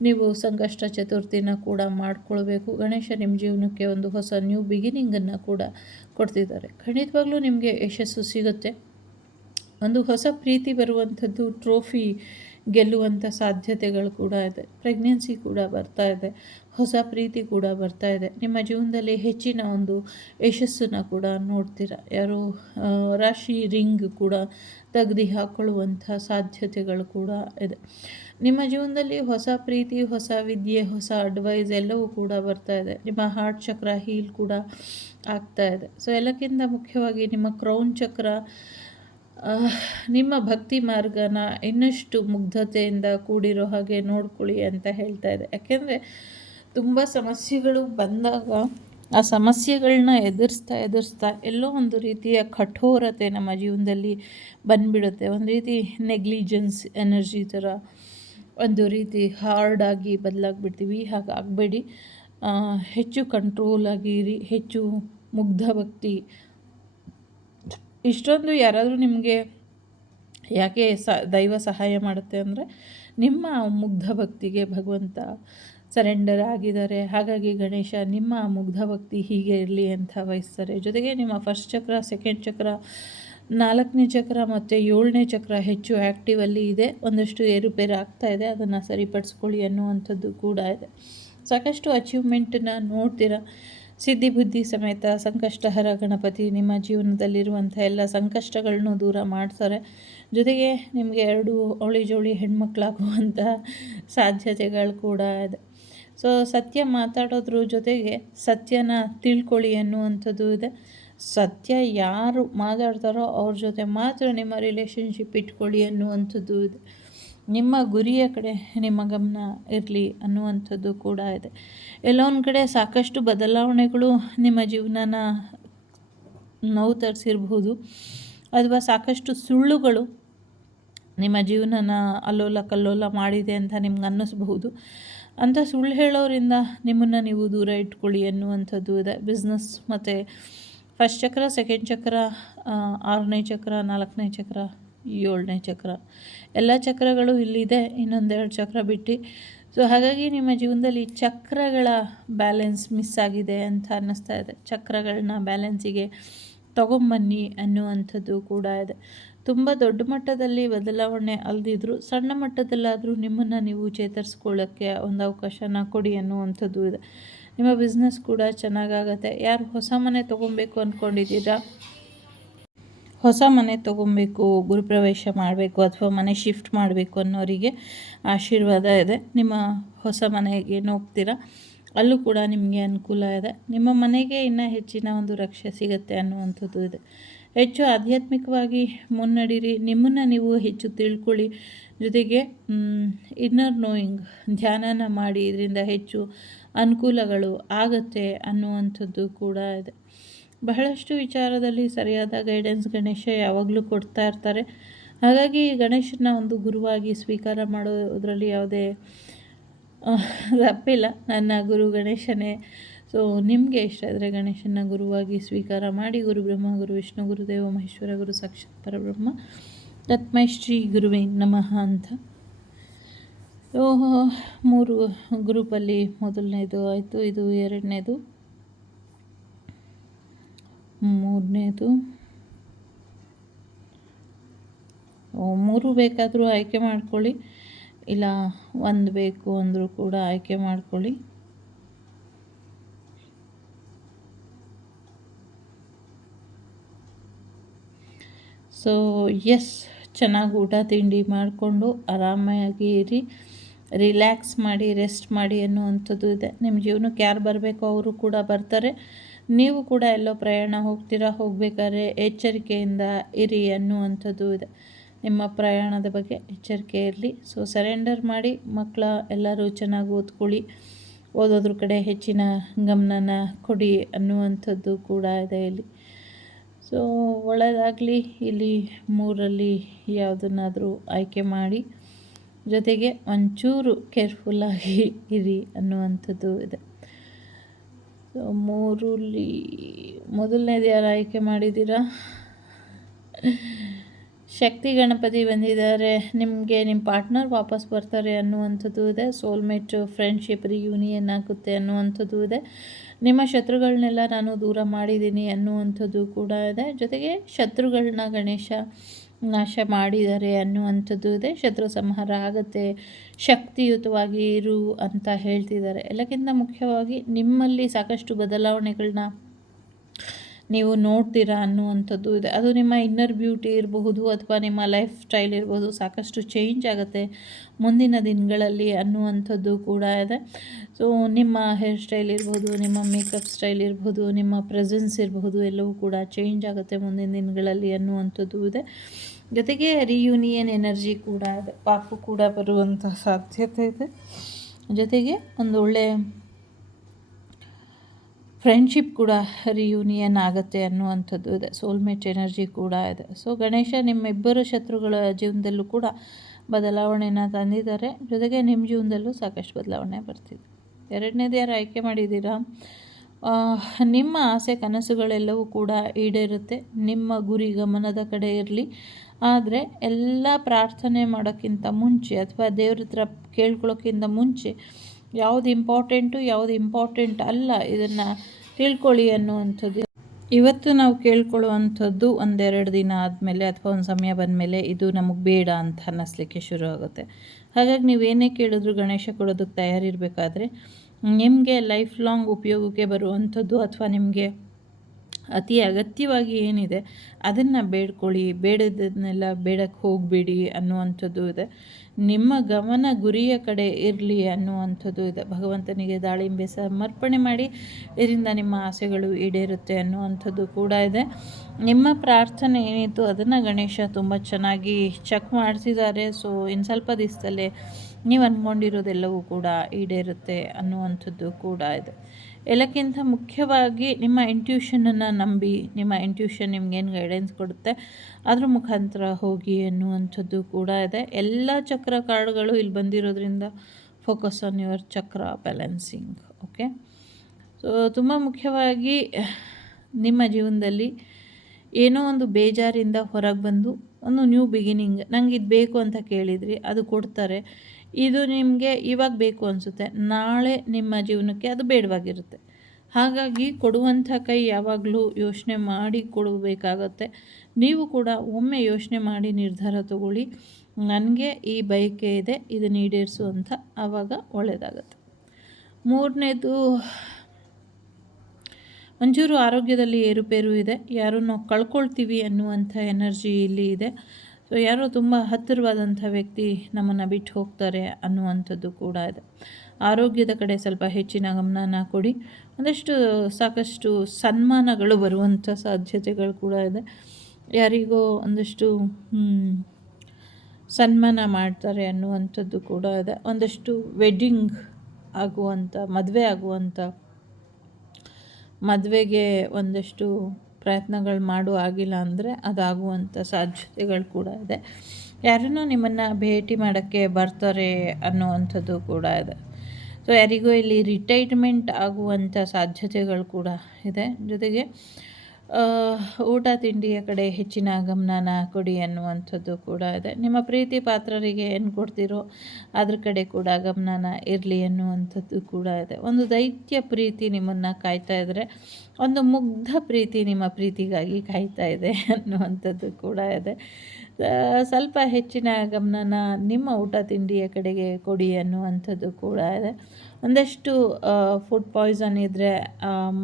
ನೀವು ಸಂಕಷ್ಟ ಚತುರ್ಥಿನ ಕೂಡ ಮಾಡ್ಕೊಳ್ಬೇಕು. ಗಣೇಶ ನಿಮ್ಮ ಜೀವನಕ್ಕೆ ಒಂದು ಹೊಸ ನ್ಯೂ ಬಿಗಿನಿಂಗನ್ನು ಕೂಡ ಕೊಡ್ತಿದ್ದಾರೆ. ಖಂಡಿತವಾಗ್ಲೂ ನಿಮಗೆ ಯಶಸ್ಸು ಸಿಗುತ್ತೆ. ಒಂದು ಹೊಸ ಪ್ರೀತಿ ಬರುವಂಥದ್ದು, ಟ್ರೋಫಿ ಗೆಲ್ಲುವಂಥ ಸಾಧ್ಯತೆಗಳು ಕೂಡ ಇದೆ. ಪ್ರೆಗ್ನೆನ್ಸಿ ಕೂಡ ಬರ್ತಾ ಇದೆ, ಹೊಸ ಪ್ರೀತಿ ಕೂಡ ಬರ್ತಾ ಇದೆ. ನಿಮ್ಮ ಜೀವನದಲ್ಲಿ ಹೆಚ್ಚಿನ ಒಂದು ಯಶಸ್ಸನ್ನು ಕೂಡ ನೋಡ್ತೀರ. ಯಾರೋ ರಾಶಿ ರಿಂಗ್ ಕೂಡ ತೆಗೆದು ಹಾಕ್ಕೊಳ್ಳುವಂಥ ಸಾಧ್ಯತೆಗಳು ಕೂಡ ಇದೆ. ನಿಮ್ಮ ಜೀವನದಲ್ಲಿ ಹೊಸ ಪ್ರೀತಿ, ಹೊಸ ವಿದ್ಯೆ, ಹೊಸ ಅಡ್ವೈಸ್ ಎಲ್ಲವೂ ಕೂಡ ಬರ್ತಾ ಇದೆ. ನಿಮ್ಮ ಹಾರ್ಟ್ ಚಕ್ರ ಹೀಲ್ ಕೂಡ ಆಗ್ತಾ ಇದೆ. ಸೊ ಎಲ್ಲಕ್ಕಿಂತ ಮುಖ್ಯವಾಗಿ ನಿಮ್ಮ ಕ್ರೌನ್ ಚಕ್ರ, ನಿಮ್ಮ ಭಕ್ತಿ ಮಾರ್ಗನ ಇನ್ನಷ್ಟು ಮುಗ್ಧತೆಯಿಂದ ಕೂಡಿರೋ ಹಾಗೆ ನೋಡ್ಕೊಳ್ಳಿ ಅಂತ ಹೇಳ್ತಾ ಇದೆ. ಯಾಕೆಂದರೆ ತುಂಬ ಸಮಸ್ಯೆಗಳು ಬಂದಾಗ ಆ ಸಮಸ್ಯೆಗಳನ್ನ ಎದುರಿಸ್ತಾ ಎಲ್ಲೋ ಒಂದು ರೀತಿಯ ಕಠೋರತೆ ನಮ್ಮ ಜೀವನದಲ್ಲಿ ಬಂದುಬಿಡುತ್ತೆ. ಒಂದು ರೀತಿ ನೆಗ್ಲಿಜೆನ್ಸ್ ಎನರ್ಜಿ ಥರ ಒಂದು ರೀತಿ ಹಾರ್ಡಾಗಿ ಬದಲಾಗ್ಬಿಡ್ತೀವಿ. ಹಾಗಾಗಬೇಡಿ. ಹೆಚ್ಚು ಕಂಟ್ರೋಲ್ ಆಗಿರಿ, ಹೆಚ್ಚು ಮುಗ್ಧ ಭಕ್ತಿ. ಇಷ್ಟೊಂದು ಯಾರಾದರೂ ನಿಮಗೆ ಯಾಕೆ ದೈವ ಸಹಾಯ ಮಾಡುತ್ತೆ ಅಂದರೆ ನಿಮ್ಮ ಮುಗ್ಧ ಭಕ್ತಿಗೆ ಭಗವಂತ ಸರೆಂಡರ್ ಆಗಿದ್ದಾರೆ. ಹಾಗಾಗಿ ಗಣೇಶ ನಿಮ್ಮ ಮುಗ್ಧ ಭಕ್ತಿ ಹೀಗೆ ಇರಲಿ ಅಂತ ವಹಿಸ್ತಾರೆ. ಜೊತೆಗೆ ನಿಮ್ಮ ಫಸ್ಟ್ ಚಕ್ರ, ಸೆಕೆಂಡ್ ಚಕ್ರ, 4ನೇ ಚಕ್ರ ಮತ್ತು 7ನೇ ಚಕ್ರ ಹೆಚ್ಚು ಆ್ಯಕ್ಟಿವಲ್ಲಿ ಇದೆ. ಒಂದಷ್ಟು ಏರುಪೇರು ಆಗ್ತಾ ಇದೆ, ಅದನ್ನು ಸರಿಪಡಿಸ್ಕೊಳ್ಳಿ ಅನ್ನುವಂಥದ್ದು ಕೂಡ ಇದೆ. ಸಾಕಷ್ಟು ಅಚೀವ್ಮೆಂಟನ್ನು ನೋಡ್ತೀರ. ಸಿದ್ಧಿ ಬುದ್ಧಿ ಸಮೇತ ಸಂಕಷ್ಟಹರ ಗಣಪತಿ ನಿಮ್ಮ ಜೀವನದಲ್ಲಿರುವಂಥ ಎಲ್ಲ ಸಂಕಷ್ಟಗಳನ್ನು ದೂರ ಮಾಡ್ತಾರೆ. ಜೊತೆಗೆ ನಿಮಗೆ 2 ಅವಳಿ ಜೋಳಿ ಹೆಣ್ಮಕ್ಳಾಗುವಂಥ ಸಾಧ್ಯತೆಗಳು ಕೂಡ ಇದೆ. ಸೊ ಸತ್ಯ ಮಾತಾಡೋದ್ರ ಜೊತೆಗೆ ಸತ್ಯನ ತಿಳ್ಕೊಳ್ಳಿ ಅನ್ನುವಂಥದ್ದು ಇದೆ. ಸತ್ಯ ಯಾರು ಮಾತಾಡ್ತಾರೋ ಅವ್ರ ಜೊತೆ ಮಾತ್ರ ನಿಮ್ಮ ರಿಲೇಷನ್ಶಿಪ್ ಇಟ್ಕೊಳ್ಳಿ ಅನ್ನುವಂಥದ್ದು ಇದೆ. ನಿಮ್ಮ ಗುರಿಯ ಕಡೆ ನಿಮ್ಮ ಗಮನ ಇರಲಿ ಅನ್ನುವಂಥದ್ದು ಕೂಡ ಇದೆ. ಎಲ್ಲೋ ಒಂದು ಕಡೆ ಸಾಕಷ್ಟು ಬದಲಾವಣೆಗಳು ನಿಮ್ಮ ಜೀವನನ ನೋವು ತರಿಸಿರ್ಬೋದು, ಅಥವಾ ಸಾಕಷ್ಟು ಸುಳ್ಳುಗಳು ನಿಮ್ಮ ಜೀವನನ ಅಲ್ಲೋಲ ಕಲ್ಲೋಲ ಮಾಡಿದೆ ಅಂತ ನಿಮ್ಗೆ ಅನ್ನಿಸ್ಬಹುದು. ಅಂಥ ಸುಳ್ಳು ಹೇಳೋರಿಂದ ನಿಮ್ಮನ್ನು ನೀವು ದೂರ ಇಟ್ಕೊಳ್ಳಿ ಅನ್ನುವಂಥದ್ದು ಇದೆ. ಬಿಸ್ನೆಸ್ ಮತ್ತು ಫಸ್ಟ್ ಚಕ್ರ, ಸೆಕೆಂಡ್ ಚಕ್ರ, 6ನೇ ಚಕ್ರ, 4ನೇ ಚಕ್ರ, 7ನೇ ಚಕ್ರ ಎಲ್ಲ ಚಕ್ರಗಳು ಇಲ್ಲಿದೆ, ಇನ್ನೊಂದೆರಡು ಚಕ್ರ ಬಿಟ್ಟು. ಸೊ ಹಾಗಾಗಿ ನಿಮ್ಮ ಜೀವನದಲ್ಲಿ ಚಕ್ರಗಳ ಬ್ಯಾಲೆನ್ಸ್ ಮಿಸ್ ಆಗಿದೆ ಅಂತ ಅನ್ನಿಸ್ತಾ ಇದೆ. ಚಕ್ರಗಳನ್ನ ಬ್ಯಾಲೆನ್ಸಿಗೆ ತಗೊಂಬನ್ನಿ ಅನ್ನುವಂಥದ್ದು ಕೂಡ ಇದೆ. ತುಂಬ ದೊಡ್ಡ ಮಟ್ಟದಲ್ಲಿ ಬದಲಾವಣೆ ಅಲ್ದಿದ್ರು ಸಣ್ಣ ಮಟ್ಟದಲ್ಲಾದರೂ ನಿಮ್ಮನ್ನು ನೀವು ಚೇತರಿಸ್ಕೊಳ್ಳೋಕ್ಕೆ ಒಂದು ಅವಕಾಶನ ಕೊಡಿ ಅನ್ನುವಂಥದ್ದು ಇದೆ. ನಿಮ್ಮ ಬಿಸ್ನೆಸ್ ಕೂಡ ಚೆನ್ನಾಗಾಗತ್ತೆ. ಯಾರು ಹೊಸ ಮನೆ ತೊಗೊಬೇಕು ಅಂದ್ಕೊಂಡಿದ್ದೀರಾ, ಹೊಸ ಮನೆ ತೊಗೊಬೇಕು, ಗೃಹಪ್ರವೇಶ ಮಾಡಬೇಕು ಅಥವಾ ಮನೆ ಶಿಫ್ಟ್ ಮಾಡಬೇಕು ಅನ್ನೋರಿಗೆ ಆಶೀರ್ವಾದ ಇದೆ. ನಿಮ್ಮ ಹೊಸ ಮನೆಗೆ ಹೋಗ್ತೀರಾ, ಅಲ್ಲೂ ಕೂಡ ನಿಮಗೆ ಅನುಕೂಲ ಇದೆ. ನಿಮ್ಮ ಮನೆಗೆ ಇನ್ನೂ ಹೆಚ್ಚಿನ ಒಂದು ರಕ್ಷೆ ಸಿಗುತ್ತೆ ಅನ್ನುವಂಥದ್ದು ಇದೆ. ಹೆಚ್ಚು ಆಧ್ಯಾತ್ಮಿಕವಾಗಿ ಮುನ್ನಡೀರಿ, ನಿಮ್ಮನ್ನು ನೀವು ಹೆಚ್ಚು ತಿಳ್ಕೊಳ್ಳಿ. ಜೊತೆಗೆ ಇನ್ನರ್ ನೋಯಿಂಗ್ ಧ್ಯಾನನ ಮಾಡಿ, ಇದರಿಂದ ಹೆಚ್ಚು ಅನುಕೂಲಗಳು ಆಗತ್ತೆ ಅನ್ನುವಂಥದ್ದು ಕೂಡ ಇದೆ. ಬಹಳಷ್ಟು ವಿಚಾರದಲ್ಲಿ ಸರಿಯಾದ ಗೈಡೆನ್ಸ್ ಗಣೇಶ ಯಾವಾಗಲೂ ಕೊಡ್ತಾ ಇರ್ತಾರೆ. ಹಾಗಾಗಿ ಗಣೇಶನ ಒಂದು ಗುರುವಾಗಿ ಸ್ವೀಕಾರ ಮಾಡೋದರಲ್ಲಿ ಯಾವುದೇ ತಪ್ಪಿಲ್ಲ. ನನ್ನ ಗುರು ಗಣೇಶನೇ. ಸೊ ನಿಮಗೆ ಇಷ್ಟ ಇದ್ದರೆ ಗಣೇಶನ ಗುರುವಾಗಿ ಸ್ವೀಕಾರ ಮಾಡಿ. ಗುರು ಬ್ರಹ್ಮ, ಗುರು ವಿಷ್ಣು, ಗುರುದೇವ ಮಹೇಶ್ವರ, ಗುರು ಸಾಕ್ಷಾತ್ ಪರಬ್ರಹ್ಮ, ತತ್ಮೈ ಶ್ರೀ ಗುರುವೇ ನಮಃ ಅಂತ. 3 ಗ್ರೂಪಲ್ಲಿ ಮೊದಲನೇದು ಆಯಿತು, ಇದು 2ನೇದು, 3ನೇದು. 3 ಬೇಕಾದರೂ ಆಯ್ಕೆ ಮಾಡ್ಕೊಳ್ಳಿ, ಇಲ್ಲ 1 ಬೇಕು ಅಂದರೂ ಕೂಡ ಆಯ್ಕೆ ಮಾಡ್ಕೊಳ್ಳಿ. ಸೊ ಎಸ್, ಚೆನ್ನಾಗಿ ಊಟ ತಿಂಡಿ ಮಾಡಿಕೊಂಡು ಆರಾಮಾಗಿ ಇರಿ, ರಿಲ್ಯಾಕ್ಸ್ ಮಾಡಿ, ರೆಸ್ಟ್ ಮಾಡಿ ಅನ್ನುವಂಥದ್ದು ಇದೆ. ನಿಮ್ಮ ಜೀವನಕ್ಕೆ ಯಾರು ಬರಬೇಕೋ ಅವರು ಕೂಡ ಬರ್ತಾರೆ. ನೀವು ಕೂಡ ಎಲ್ಲೋ ಪ್ರಯಾಣ ಹೋಗಬೇಕಾದ್ರೆ ಎಚ್ಚರಿಕೆಯಿಂದ ಇರಿ ಅನ್ನುವಂಥದ್ದು ಇದೆ. ನಿಮ್ಮ ಪ್ರಯಾಣದ ಬಗ್ಗೆ ಎಚ್ಚರಿಕೆ ಇರಲಿ. ಸೊ ಸರೆಂಡರ್ ಮಾಡಿ, ಮಕ್ಕಳ ಎಲ್ಲರೂ ಚೆನ್ನಾಗಿ ಓದ್ಕೊಳ್ಳಿ, ಓದೋದ್ರ ಕಡೆ ಹೆಚ್ಚಿನ ಗಮನನ ಕೊಡಿ ಅನ್ನುವಂಥದ್ದು ಕೂಡ ಇದೆ ಇಲ್ಲಿ. ಸೊ ಒಳ್ಳೆಯದಾಗಲಿ. ಇಲ್ಲಿ 3ರಲ್ಲಿ ಯಾವುದನ್ನಾದರೂ ಆಯ್ಕೆ ಮಾಡಿ, ಜೊತೆಗೆ ಒಂಚೂರು ಕೇರ್ಫುಲ್ಲಾಗಿ ಇರಿ ಅನ್ನುವಂಥದ್ದು ಇದೆ. ಸೊ 3ರಲ್ಲಿ ಮೊದಲನೇದು ಯಾರು ಆಯ್ಕೆ ಮಾಡಿದ್ದೀರಾ? ಶಕ್ತಿ ಗಣಪತಿ ಬಂದಿದ್ದಾರೆ. ನಿಮಗೆ ನಿಮ್ಮ ಪಾರ್ಟ್ನರ್ ವಾಪಸ್ ಬರ್ತಾರೆ ಅನ್ನುವಂಥದ್ದು ಇದೆ. ಸೋಲ್ಮೇಟ್ ಫ್ರೆಂಡ್ಶಿಪ್ ರಿಯೂನಿಯನ್ ಆಗುತ್ತೆ ಅನ್ನುವಂಥದ್ದು ಇದೆ. ನಿಮ್ಮ ಶತ್ರುಗಳನ್ನೆಲ್ಲ ನಾನು ದೂರ ಮಾಡಿದ್ದೀನಿ ಅನ್ನುವಂಥದ್ದು ಕೂಡ ಇದೆ. ಜೊತೆಗೆ ಶತ್ರುಗಳನ್ನ ಗಣೇಶ ನಾಶ ಮಾಡಿದ್ದಾರೆ ಅನ್ನುವಂಥದ್ದು ಇದೆ. ಶತ್ರು ಸಂಹಾರ ಆಗುತ್ತೆ, ಶಕ್ತಿಯುತವಾಗಿ ಇರು ಅಂತ ಹೇಳ್ತಿದ್ದಾರೆ. ಎಲ್ಲಕ್ಕಿಂತ ಮುಖ್ಯವಾಗಿ ನಿಮ್ಮಲ್ಲಿ ಸಾಕಷ್ಟು ಬದಲಾವಣೆಗಳನ್ನ ನೀವು ನೋಡ್ತೀರಾ ಅನ್ನುವಂಥದ್ದು ಇದೆ. ಅದು ನಿಮ್ಮ ಇನ್ನರ್ ಬ್ಯೂಟಿ ಇರಬಹುದು ಅಥವಾ ನಿಮ್ಮ ಲೈಫ್ ಸ್ಟೈಲ್ ಇರ್ಬೋದು, ಸಾಕಷ್ಟು ಚೇಂಜ್ ಆಗುತ್ತೆ ಮುಂದಿನ ದಿನಗಳಲ್ಲಿ ಅನ್ನುವಂಥದ್ದು ಕೂಡ ಇದೆ. ಸೊ ನಿಮ್ಮ ಹೇರ್ ಸ್ಟೈಲ್ ಇರ್ಬೋದು, ನಿಮ್ಮ ಮೇಕಪ್ ಸ್ಟೈಲ್ ಇರ್ಬೋದು, ನಿಮ್ಮ ಪ್ರೆಸೆನ್ಸ್ ಇರಬಹುದು, ಎಲ್ಲವೂ ಕೂಡ ಚೇಂಜ್ ಆಗುತ್ತೆ ಮುಂದಿನ ದಿನಗಳಲ್ಲಿ ಅನ್ನುವಂಥದ್ದು ಇದೆ. ಜೊತೆಗೆ ರಿಯೂನಿಯನ್ ಎನರ್ಜಿ ಕೂಡ ಇದೆ. ಪಾಪು ಕೂಡ ಬರುವಂಥ ಸಾಧ್ಯತೆ ಇದೆ. ಜೊತೆಗೆ ಒಂದು ಒಳ್ಳೆ ಫ್ರೆಂಡ್ಶಿಪ್ ಕೂಡ ರಿಯೂನಿಯನ್ ಆಗುತ್ತೆ ಅನ್ನುವಂಥದ್ದು ಇದೆ. ಸೋಲ್ಮೇಟ್ ಎನರ್ಜಿ ಕೂಡ ಇದೆ. ಸೊ ಗಣೇಶ ನಿಮ್ಮಿಬ್ಬರು ಶತ್ರುಗಳ ಜೀವನದಲ್ಲೂ ಕೂಡ ಬದಲಾವಣೆನ ತಂದಿದ್ದಾರೆ. ಜೊತೆಗೆ ನಿಮ್ಮ ಜೀವನದಲ್ಲೂ ಸಾಕಷ್ಟು ಬದಲಾವಣೆ ಬರ್ತಿದೆ. 2ನೇದು ಯಾರು ಆಯ್ಕೆ ಮಾಡಿದ್ದೀರಾ? ನಿಮ್ಮ ಆಸೆ ಕನಸುಗಳೆಲ್ಲವೂ ಕೂಡ ಈಡೇರುತ್ತೆ. ನಿಮ್ಮ ಗುರಿ ಗಮನದ ಕಡೆ ಇರಲಿ. ಆದರೆ ಎಲ್ಲ ಪ್ರಾರ್ಥನೆ ಮಾಡೋಕ್ಕಿಂತ ಮುಂಚೆ ಅಥವಾ ದೇವ್ರ ಹತ್ರ ಕೇಳ್ಕೊಳ್ಳೋಕ್ಕಿಂತ ಮುಂಚೆ ಯಾವುದು ಇಂಪಾರ್ಟೆಂಟು, ಯಾವುದು ಇಂಪಾರ್ಟೆಂಟ್ ಅಲ್ಲ, ಇದನ್ನು ತಿಳ್ಕೊಳ್ಳಿ ಅನ್ನುವಂಥದ್ದು. ಇವತ್ತು ನಾವು ಕೇಳ್ಕೊಳ್ಳುವಂಥದ್ದು 1-2 ದಿನ ಆದಮೇಲೆ ಅಥವಾ ಒಂದು ಸಮಯ ಬಂದಮೇಲೆ ಇದು ನಮಗೆ ಬೇಡ ಅಂತ ಅನ್ನಿಸ್ಲಿಕ್ಕೆ ಶುರು ಆಗುತ್ತೆ. ಹಾಗಾಗಿ ನೀವೇನೇ ಕೇಳಿದ್ರು ಗಣೇಶ ಕೊಡೋದಕ್ಕೆ ತಯಾರಿರಬೇಕಾದ್ರೆ ನಿಮಗೆ ಲೈಫ್ ಲಾಂಗ್ ಉಪಯೋಗಕ್ಕೆ ಬರುವಂಥದ್ದು ಅಥವಾ ನಿಮಗೆ ಅತಿ ಅಗತ್ಯವಾಗಿ ಏನಿದೆ ಅದನ್ನು ಬೇಡ್ಕೊಳ್ಳಿ, ಬೇಡದನ್ನೆಲ್ಲ ಬೇಡಕ್ಕೆ ಹೋಗಬೇಡಿ ಅನ್ನುವಂಥದ್ದು ಇದೆ. ನಿಮ್ಮ ಗಮನ ಗುರಿಯ ಕಡೆ ಇರಲಿ ಅನ್ನುವಂಥದ್ದು ಇದೆ. ಭಗವಂತನಿಗೆ ದಾಳಿಂಬೆ ಸಮರ್ಪಣೆ ಮಾಡಿ, ಇದರಿಂದ ನಿಮ್ಮ ಆಸೆಗಳು ಈಡೇರುತ್ತೆ ಅನ್ನುವಂಥದ್ದು ಕೂಡ ಇದೆ. ನಿಮ್ಮ ಪ್ರಾರ್ಥನೆ ಏನಿತ್ತು ಅದನ್ನು ಗಣೇಶ ತುಂಬ ಚೆನ್ನಾಗಿ ಚೆಕ್ ಮಾಡ್ತಿದ್ದಾರೆ. ಸೊ ಇನ್ನು ಸ್ವಲ್ಪ ದಿವಸದಲ್ಲೇ ನೀವು ಅಂದ್ಕೊಂಡಿರೋದೆಲ್ಲವೂ ಕೂಡ ಈಡೇರುತ್ತೆ ಅನ್ನುವಂಥದ್ದು ಕೂಡ ಇದೆ. ಎಲ್ಲಕ್ಕಿಂತ ಮುಖ್ಯವಾಗಿ ನಿಮ್ಮ ಇಂಟ್ಯೂಷನನ್ನು ನಂಬಿ, ನಿಮ್ಮ ಇಂಟ್ಯೂಷನ್ ನಿಮ್ಗೇನು ಗೈಡೆನ್ಸ್ ಕೊಡುತ್ತೆ ಅದ್ರ ಮುಖಾಂತರ ಹೋಗಿ ಅನ್ನುವಂಥದ್ದು ಕೂಡ ಇದೆ. ಎಲ್ಲ ಚಕ್ರ ಕಾರ್ಡ್ಗಳು ಇಲ್ಲಿ ಬಂದಿರೋದ್ರಿಂದ ಫೋಕಸ್ ಆನ್ ಯುವರ್ ಚಕ್ರ ಬ್ಯಾಲೆನ್ಸಿಂಗ್. ಓಕೆ, ಸೊ ತುಂಬ ಮುಖ್ಯವಾಗಿ ನಿಮ್ಮ ಜೀವನದಲ್ಲಿ ಏನೋ ಒಂದು ಬೇಜಾರಿಂದ ಹೊರಗೆ ಬಂದು ಒಂದು ನ್ಯೂ ಬಿಗಿನಿಂಗ್, ನಂಗೆ ಇದು ಬೇಕು ಅಂತ ಕೇಳಿದ್ರಿ, ಅದು ಕೊಡ್ತಾರೆ. ಇದು ನಿಮಗೆ ಇವಾಗ ಬೇಕು ಅನಿಸುತ್ತೆ, ನಾಳೆ ನಿಮ್ಮ ಜೀವನಕ್ಕೆ ಅದು ಬೇಡವಾಗಿರುತ್ತೆ. ಹಾಗಾಗಿ ಕೊಡುವಂಥ ಕೈ ಯಾವಾಗಲೂ ಯೋಚನೆ ಮಾಡಿ ಕೊಡಬೇಕಾಗತ್ತೆ. ನೀವು ಕೂಡ ಒಮ್ಮೆ ಯೋಚನೆ ಮಾಡಿ ನಿರ್ಧಾರ ತಗೊಳ್ಳಿ, ನನಗೆ ಈ ಬಯಕೆ ಇದೆ, ಇದನ್ನು ಈಡೇರಿಸು ಅಂತ. ಆವಾಗ ಒಳ್ಳೆಯದಾಗತ್ತೆ. 3ನೇದು ಒಂಚೂರು ಆರೋಗ್ಯದಲ್ಲಿ ಏರುಪೇರು ಇದೆ. ಯಾರನ್ನು ಕಳ್ಕೊಳ್ತೀವಿ ಅನ್ನುವಂಥ ಎನರ್ಜಿ ಇಲ್ಲಿ ಇದೆ. ಸೊ ಯಾರೋ ತುಂಬ ಹತ್ತಿರವಾದಂಥ ವ್ಯಕ್ತಿ ನಮ್ಮನ್ನು ಬಿಟ್ಟು ಹೋಗ್ತಾರೆ ಅನ್ನುವಂಥದ್ದು ಕೂಡ ಇದೆ. ಆರೋಗ್ಯದ ಕಡೆ ಸ್ವಲ್ಪ ಹೆಚ್ಚಿನ ಗಮನನ ಕೊಡಿ. ಸಾಕಷ್ಟು ಸನ್ಮಾನಗಳು ಬರುವಂಥ ಸಾಧ್ಯತೆಗಳು ಕೂಡ ಇದೆ. ಯಾರಿಗೋ ಒಂದಷ್ಟು ಸನ್ಮಾನ ಮಾಡ್ತಾರೆ ಅನ್ನುವಂಥದ್ದು ಕೂಡ ಇದೆ. ಒಂದಷ್ಟು ವೆಡ್ಡಿಂಗ್ ಆಗುವಂಥ, ಮದುವೆಗೆ ಒಂದಷ್ಟು ಪ್ರಯತ್ನಗಳು ಆಗಿಲ್ಲ ಅಂದರೆ ಅದಾಗುವಂಥ ಸಾಧ್ಯತೆಗಳು ಕೂಡ ಇದೆ. ಯಾರನ್ನೋ ನಿಮ್ಮನ್ನು ಭೇಟಿ ಮಾಡೋಕ್ಕೆ ಬರ್ತಾರೆ ಅನ್ನುವಂಥದ್ದು ಕೂಡ ಇದೆ. ಸೊ ಯಾರಿಗೂ ಇಲ್ಲಿ ರಿಟೈರ್ಮೆಂಟ್ ಆಗುವಂಥ ಸಾಧ್ಯತೆಗಳು ಕೂಡ ಇದೆ. ಜೊತೆಗೆ ಊಟ ತಿಂಡಿಯ ಕಡೆ ಹೆಚ್ಚಿನ ಗಮನನ ಕೊಡಿ ಅನ್ನುವಂಥದ್ದು ಕೂಡ ಇದೆ. ನಿಮ್ಮ ಪ್ರೀತಿ ಪಾತ್ರರಿಗೆ ಏನು ಕೊಡ್ತೀರೋ ಅದ್ರ ಕಡೆ ಕೂಡ ಗಮನನ ಇರಲಿ ಅನ್ನುವಂಥದ್ದು ಕೂಡ ಇದೆ. ಒಂದು ದೈತ್ಯ ಪ್ರೀತಿ ನಿಮ್ಮನ್ನು ಕಾಯ್ತಾ ಇದ್ದರೆ, ಒಂದು ಮುಗ್ಧ ಪ್ರೀತಿ ನಿಮ್ಮ ಪ್ರೀತಿಗಾಗಿ ಕಾಯ್ತಾ ಇದೆ ಅನ್ನುವಂಥದ್ದು ಕೂಡ ಇದೆ. ಸ್ವಲ್ಪ ಹೆಚ್ಚಿನ ಗಮನನ ನಿಮ್ಮ ಊಟ ತಿಂಡಿಯ ಕಡೆಗೆ ಕೊಡಿ ಅನ್ನುವಂಥದ್ದು ಕೂಡ ಇದೆ. ಒಂದಷ್ಟು ಫುಡ್ ಪಾಯ್ಸನ್ ಇದ್ದರೆ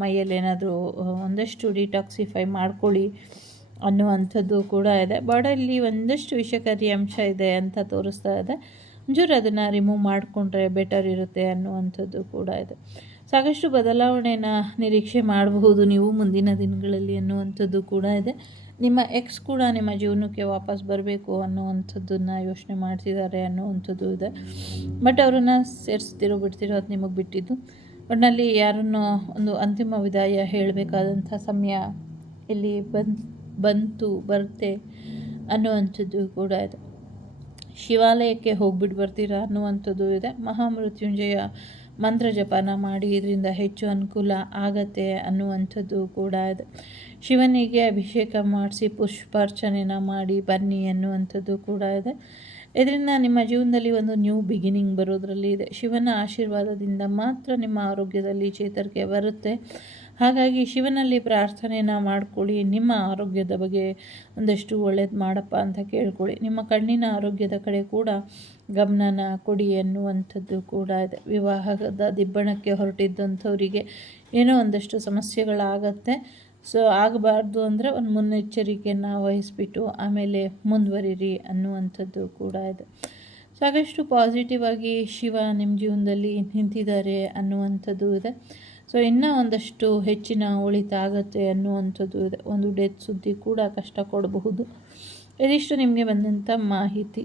ಮೈಯಲ್ಲಿ ಏನಾದರೂ ಒಂದಷ್ಟು ಡಿಟಾಕ್ಸಿಫೈ ಮಾಡ್ಕೊಳ್ಳಿ ಅನ್ನುವಂಥದ್ದು ಕೂಡ ಇದೆ. ಬಾಡಿಯಲ್ಲಿ ಒಂದಷ್ಟು ವಿಷಕಾರಿ ಅಂಶ ಇದೆ ಅಂತ ತೋರಿಸ್ತಾ ಇದೆ. ಒಂಚೂರು ಅದನ್ನು ರಿಮೂವ್ ಮಾಡಿಕೊಂಡ್ರೆ ಬೆಟರ್ ಇರುತ್ತೆ ಅನ್ನುವಂಥದ್ದು ಕೂಡ ಇದೆ. ಸಾಕಷ್ಟು ಬದಲಾವಣೆನ ನಿರೀಕ್ಷೆ ಮಾಡಬಹುದು ನೀವು ಮುಂದಿನ ದಿನಗಳಲ್ಲಿ ಅನ್ನುವಂಥದ್ದು ಕೂಡ ಇದೆ. ನಿಮ್ಮ ಎಕ್ಸ್ ಕೂಡ ನಿಮ್ಮ ಜೀವನಕ್ಕೆ ವಾಪಸ್ ಬರಬೇಕು ಅನ್ನುವಂಥದ್ದನ್ನು ಯೋಚನೆ ಮಾಡ್ತಿದ್ದಾರೆ ಅನ್ನುವಂಥದ್ದು ಇದೆ. ಬಟ್ ಅವರನ್ನು ಸೇರಿಸ್ತಿರೋ ಬಿಡ್ತಿರೋ ಅದು ನಿಮಗೆ ಬಿಟ್ಟಿದ್ದು. ಒಟ್ಟಿನಲ್ಲಿ ಯಾರನ್ನು ಒಂದು ಅಂತಿಮ ವಿದಾಯ ಹೇಳಬೇಕಾದಂಥ ಸಮಯ ಇಲ್ಲಿ ಬರುತ್ತೆ ಅನ್ನುವಂಥದ್ದು ಕೂಡ ಇದೆ. ಶಿವಾಲಯಕ್ಕೆ ಹೋಗ್ಬಿಟ್ಟು ಬರ್ತೀರಾ ಅನ್ನುವಂಥದ್ದು ಇದೆ. ಮಹಾಮೃತ್ಯುಂಜಯ ಮಂತ್ರ ಜಪನ ಮಾಡಿ, ಇದರಿಂದ ಹೆಚ್ಚು ಅನುಕೂಲ ಆಗತ್ತೆ ಅನ್ನುವಂಥದ್ದು ಕೂಡ ಇದೆ. ಶಿವನಿಗೆ ಅಭಿಷೇಕ ಮಾಡಿಸಿ ಪುಷ್ಪಾರ್ಚನೆನ ಮಾಡಿ ಬನ್ನಿ ಅನ್ನುವಂಥದ್ದು ಕೂಡ ಇದೆ. ಇದರಿಂದ ನಿಮ್ಮ ಜೀವನದಲ್ಲಿ ಒಂದು ನ್ಯೂ ಬಿಗಿನಿಂಗ್ ಬರೋದರಲ್ಲಿ ಇದೆ. ಶಿವನ ಆಶೀರ್ವಾದದಿಂದ ಮಾತ್ರ ನಿಮ್ಮ ಆರೋಗ್ಯದಲ್ಲಿ ಚೇತರಿಕೆ ಬರುತ್ತೆ. ಹಾಗಾಗಿ ಶಿವನಲ್ಲಿ ಪ್ರಾರ್ಥನೆನ ಮಾಡ್ಕೊಳ್ಳಿ. ನಿಮ್ಮ ಆರೋಗ್ಯದ ಬಗ್ಗೆ ಒಂದಷ್ಟು ಒಳ್ಳೇದು ಮಾಡಪ್ಪ ಅಂತ ಕೇಳ್ಕೊಳ್ಳಿ. ನಿಮ್ಮ ಕಣ್ಣಿನ ಆರೋಗ್ಯದ ಕಡೆ ಕೂಡ ಗಮನನ ಕೊಡಿ ಅನ್ನುವಂಥದ್ದು ಕೂಡ ಇದೆ. ವಿವಾಹದ ದಿಬ್ಬಣಕ್ಕೆ ಹೊರಟಿದ್ದಂಥವರಿಗೆ ಏನೋ ಒಂದಷ್ಟು ಸಮಸ್ಯೆಗಳಾಗತ್ತೆ. ಸೊ ಆಗಬಾರ್ದು ಅಂದರೆ ಒಂದು ಮುನ್ನೆಚ್ಚರಿಕೆಯನ್ನು ವಹಿಸ್ಬಿಟ್ಟು ಆಮೇಲೆ ಮುಂದುವರಿರಿ ಅನ್ನುವಂಥದ್ದು ಕೂಡ ಇದೆ. ಸಾಕಷ್ಟು ಪಾಸಿಟಿವ್ ಆಗಿ ಶಿವ ನಿಮ್ಮ ಜೀವನದಲ್ಲಿ ನಿಂತಿದ್ದಾರೆ ಅನ್ನುವಂಥದ್ದು ಇದೆ. ಸೊ ಇನ್ನೂ ಒಂದಷ್ಟು ಹೆಚ್ಚಿನ ಒಳಿತಾಗತ್ತೆ ಅನ್ನುವಂಥದ್ದು ಇದೆ. ಒಂದು ಡೆತ್ ಸುದ್ದಿ ಕೂಡ ಕಷ್ಟ ಕೊಡಬಹುದು. ಇದಿಷ್ಟು ನಿಮಗೆ ಬಂದಂಥ ಮಾಹಿತಿ.